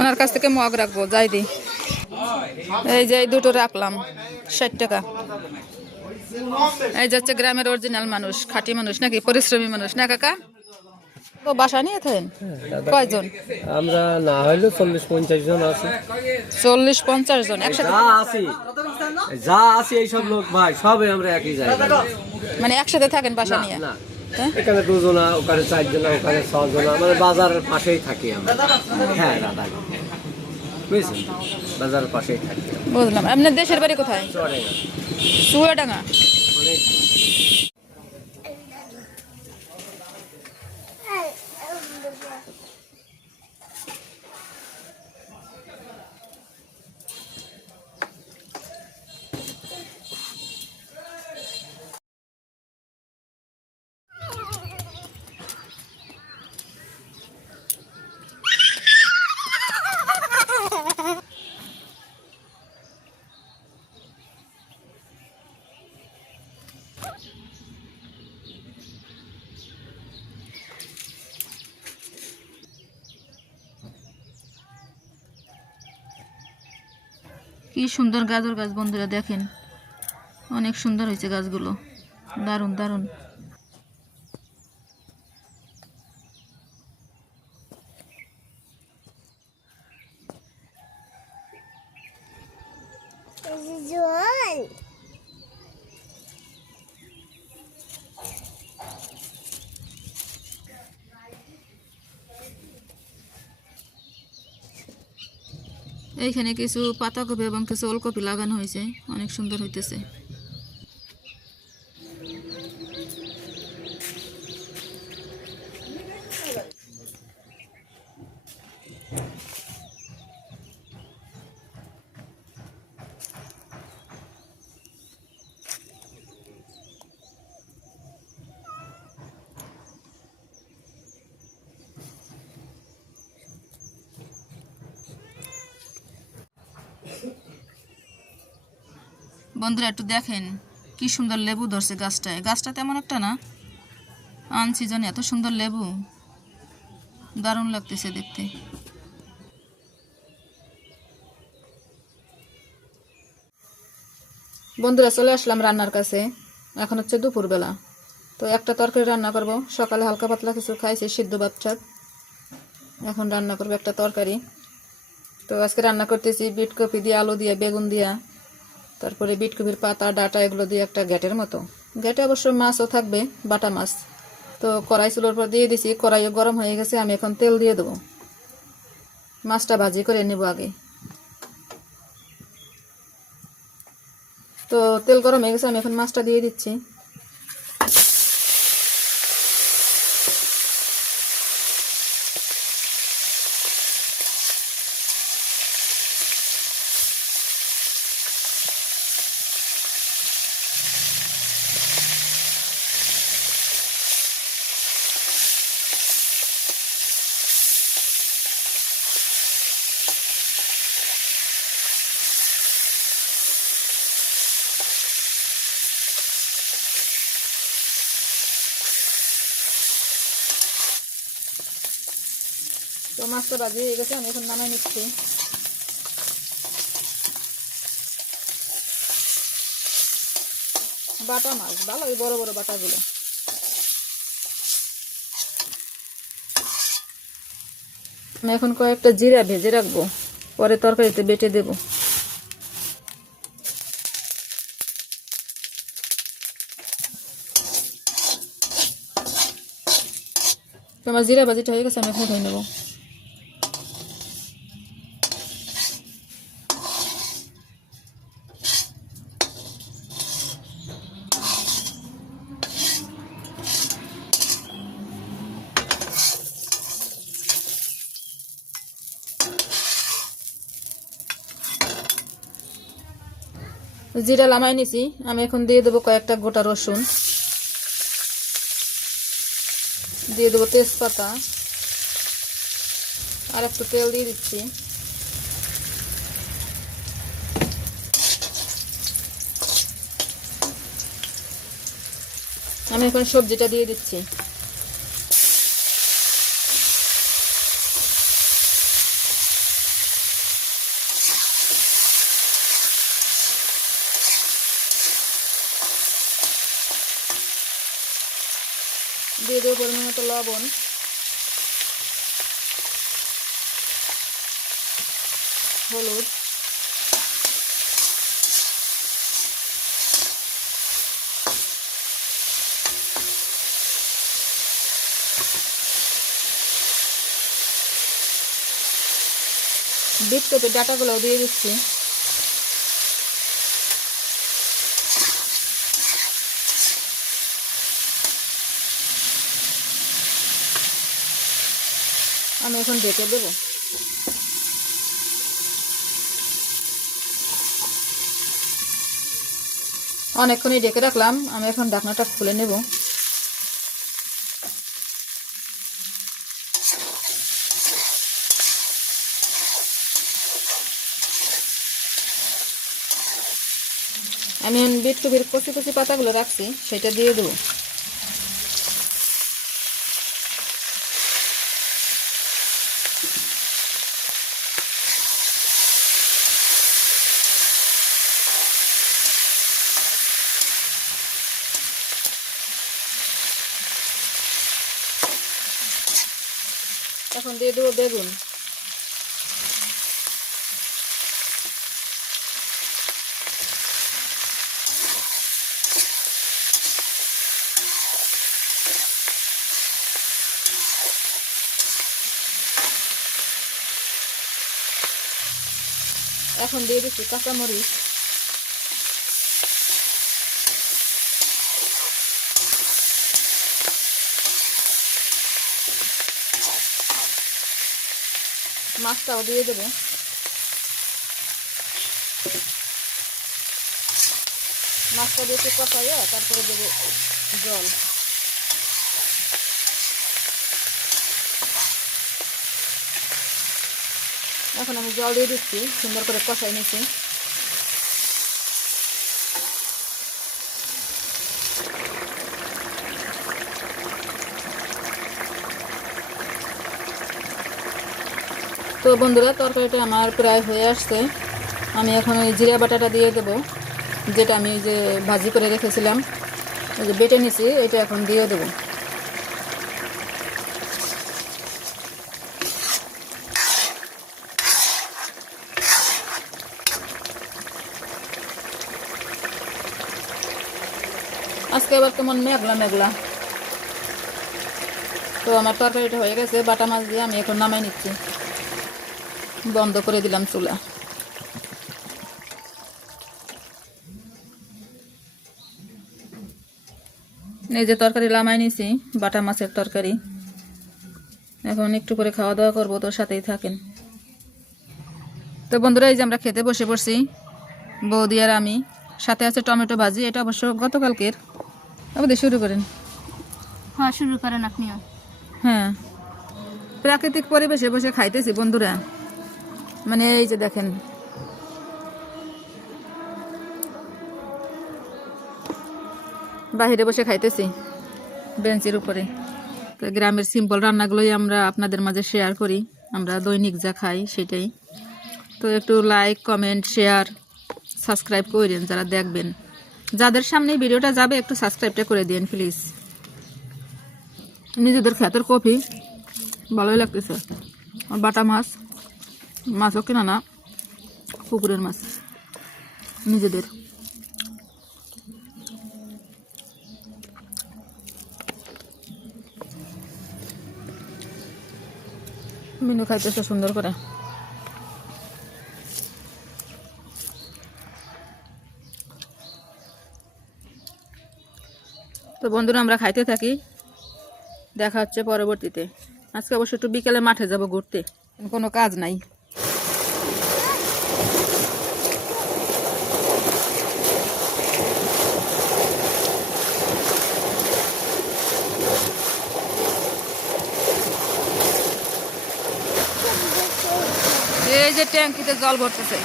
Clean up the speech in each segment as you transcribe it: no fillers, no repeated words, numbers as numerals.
ওনার কাছ থেকে মগ রাখবো, যাই দি। এই যে দুটো রাখলাম 60 টাকা। এই যাচ্ছে গ্রামের অরিজিনাল মানুষ, খাঁটি মানুষ নাকি, পরিশ্রমী মানুষ না কাকা? তো বাসা নিয়ে থাকেন কয়জন? আমরা না হইলেও 40-50 জন আছি। 40-50 জন একসাথে যা আছি এইসব লোক ভাই সবাই আমরা একই জায়গায়, মানে একসাথে থাকেন বাসা নিয়ে? এখানে 2 জনা, ওখানে 4 জনা, ওখানে 6 জনা, মানে বাজারের পাশেই থাকি আমরা। হ্যাঁ দাদা, বুঝছেন, বাজারের পাশেই থাকি। বুঝলাম। আপনার দেশের বাড়ি কোথায়? চুয়াডাঙ্গা। কি সুন্দর গাজর গাছ বন্ধুরা, দেখেন অনেক সুন্দর হয়েছে গাছগুলো, দারুণ দারুণ। এইখানে কিছু পাতাকপি এবং কিছু ওলকপি লাগানো হয়েছে, অনেক সুন্দর হইতেছে। বন্ধুরা একটু দেখেন কি সুন্দর লেবু ধরছে গাছটায়। গাছটা তেমন একটা না, আনসিজনে এত সুন্দর লেবু, দারুণ লাগতেছে দেখতে। বন্ধুরা চলে আসলাম রান্নার কাছে। এখন হচ্ছে দুপুরবেলা, তো একটা তরকারি রান্না করব। সকালে হালকা পাতলা কিছু খাইছি, সিদ্ধ ভাত শাক। এখন রান্না করবো একটা তরকারি। তো আজকে রান্না করতেছি বিটকপি দিয়ে, আলু দিয়ে, বেগুন দিয়া, তারপরে বিটকপির পাতা ডাটা এগুলো দিয়ে একটা ঘ্যাটের মতো। ঘ্যাটে অবশ্য মাছও থাকবে, বাটা মাছ। তো কড়াই চুলোর পর দিয়ে দিছি, কড়াইও গরম হয়ে গেছে। আমি এখন তেল দিয়ে দেবো, মাছটা ভাজি করে নেব আগে। তো তেল গরম হয়ে গেছে, আমি এখন মাছটা দিয়ে দিচ্ছি। তো মাছটা ভাজি হয়ে গেছে, আমি এখন নামাই নিচ্ছি। বাটা মাছ, ভালো এই বড় বড় বাটাগুলো। আমি এখন কয়েকটা জিরা ভেজে রাখবো, পরে তরকারিতে বেটে দেব। আমার জিরা ভাজিটা হয়ে গেছে, আমি এখন খেয়ে নেবো। জিরা লামাই নিছি, আমি এখন দিয়ে দেবো কয়েকটা গোটা রসুন। দিয়ে দেবো তেজপাতা, আর একটু তেল দিয়ে দিচ্ছি। আমি এখন সবজিটা দিয়ে দিচ্ছি। দিয়ে দেবো পরিমাণ মতো লবণ, হলুদ, বিট পেঁপে ডাটাগুলো দিয়ে দিচ্ছি। আমি এখন ঢেকে দেবো। অনেকক্ষণই ঢেকে রাখলাম, আমি এখন ঢাকনাটা খুলে নেব। আমি বিট পেঁপের কচি কচি পাতাগুলো রাখছি, সেটা দিয়ে দেবো। এখন দিয়ে দেবো বেগুন। এখন দিয়ে দিচ্ছি কাঁচামরিচ, মাছটাও দিয়ে দেবো। মাছটা দিয়ে একটু কষাইয়ে তারপরে দেবো জল। এখন আমি জল দিয়ে দিচ্ছি, সুন্দর করে কষাই নিচ্ছি। তো বন্ধুরা, তরকারিটা আমার প্রায় হয়ে আসছে। আমি এখন ওই জিরা বাটাটা দিয়ে দেবো, যেটা আমি যে ভাজি করে রেখেছিলাম, ওই যে বেটে নিছি, এটা এখন দিয়ে দেবো। আজকে আবার কেমন মেঘলা মেঘলা। তো আমার তরকারিটা হয়ে গেছে, বাটা মাছ দিয়ে আমি এখন নামাই নিচ্ছি। বন্ধ করে দিলাম চুলা। এই যে তরকারি নামাই নিছি, বাটা মাছের তরকারি। এখন একটু করে খাওয়া দাওয়া করবো, তোর সাথেই থাকেন। তো বন্ধুরা, এই যে আমরা খেতে বসে পড়ছি, বৌদি আর আমি। সাথে আছে টমেটো ভাজি, এটা অবশ্য গতকালকের। আমাদের শুরু করেন। হ্যাঁ, শুরু করেন আপনিও। হ্যাঁ, প্রাকৃতিক পরিবেশে বসে খাইতেছি বন্ধুরা। মানে এই যে দেখেন, বাহিরে বসে খাইতেছি বেঞ্চের উপরে। তো গ্রামের সিম্পল রান্নাগুলোই আমরা আপনাদের মাঝে শেয়ার করি, আমরা দৈনিক যা খাই সেটাই। তো একটু লাইক, কমেন্ট, শেয়ার, সাবস্ক্রাইব করেন যারা দেখবেন। যাদের সামনে ভিডিওটা যাবে একটু সাবস্ক্রাইবটা করে দিন প্লিজ। নিজেদের ক্ষেতের কফি ভালোই লাগতেছে। আর বাটা মাছ, মাছও কেনা না, পুকুরের মাছ নিজেদের। মিনু খাইতেছে সুন্দর করে। তো বন্ধুরা, আমরা খাইতে থাকি, দেখা হচ্ছে পরবর্তীতে। আজকে অবশ্য একটু বিকেলে মাঠে যাব ঘুরতে, কোনো কাজ নাই। যে ট্যাঙ্কিতে জল ভরতেছে।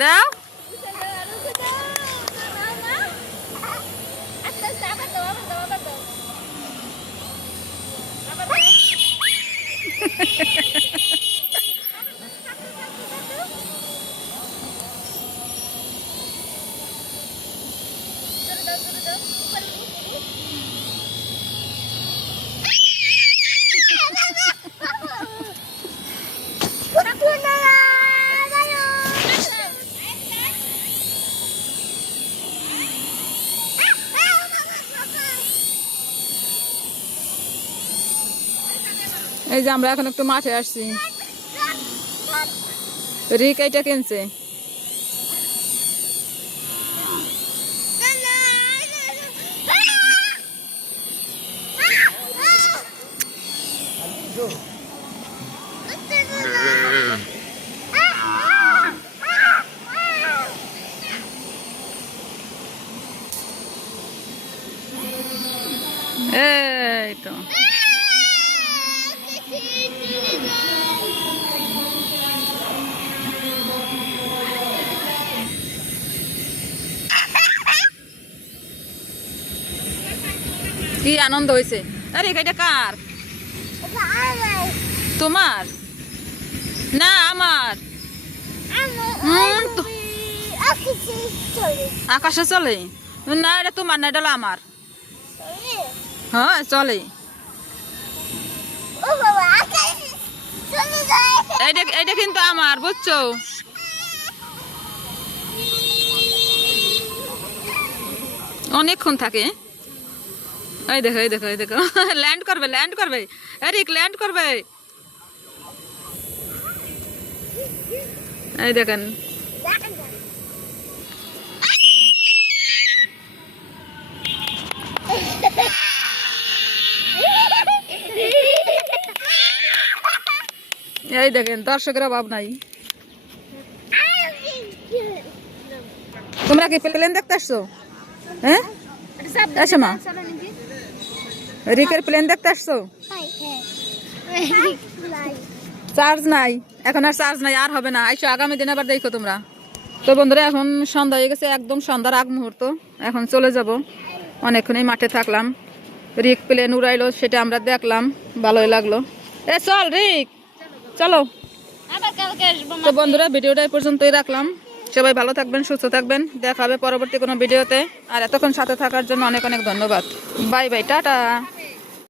দাও এই যে আমরা এখন একটু মাঠে আসছি। রিক এইটা কিনছে। এই তো কি আনন্দ হয়েছে। আরে এটা কার? তোমার না আমার? আকাশে চলে না, এটা তোমার না, এটা হলো আমার। হ্যাঁ চলে। এইটা কিন্তু আমার, বুঝছো? অনেকক্ষণ থাকে। এই দেখো এই দেখো এই দেখো ল্যান্ড করবে ল্যান্ড করবে। এরিক ল্যান্ড করবে। এই দেখেন এই দেখেন দর্শকের অভাব নাই। তোমরা কি প্লেন দেখতে আসছো? হ্যাঁ আসো মা, রিকের প্লেন দেখতে আসছো? চার্জ নাই এখন, আর চার্জ নাই, আর হবে না। আইসো আগামী দিন আবার দেখো তোমরা। তো বন্ধুরা এখন সন্ধ্যা হয়ে গেছে, একদম সন্ধ্যার আগ মুহূর্ত। এখন চলে যাব। অনেকক্ষণই মাঠে থাকলাম। রিক প্লেন উড়াইলো, সেটা আমরা দেখলাম, ভালোই লাগলো। এ চল রিক চলো। তো বন্ধুরা ভিডিওটা এই পর্যন্তই রাখলাম। সবাই ভালো থাকবেন, সুস্থ থাকবেন। দেখা হবে পরবর্তী কোনো ভিডিওতে। আর এতক্ষণ সাথে থাকার জন্য অনেক অনেক ধন্যবাদ। Bye bye, tata.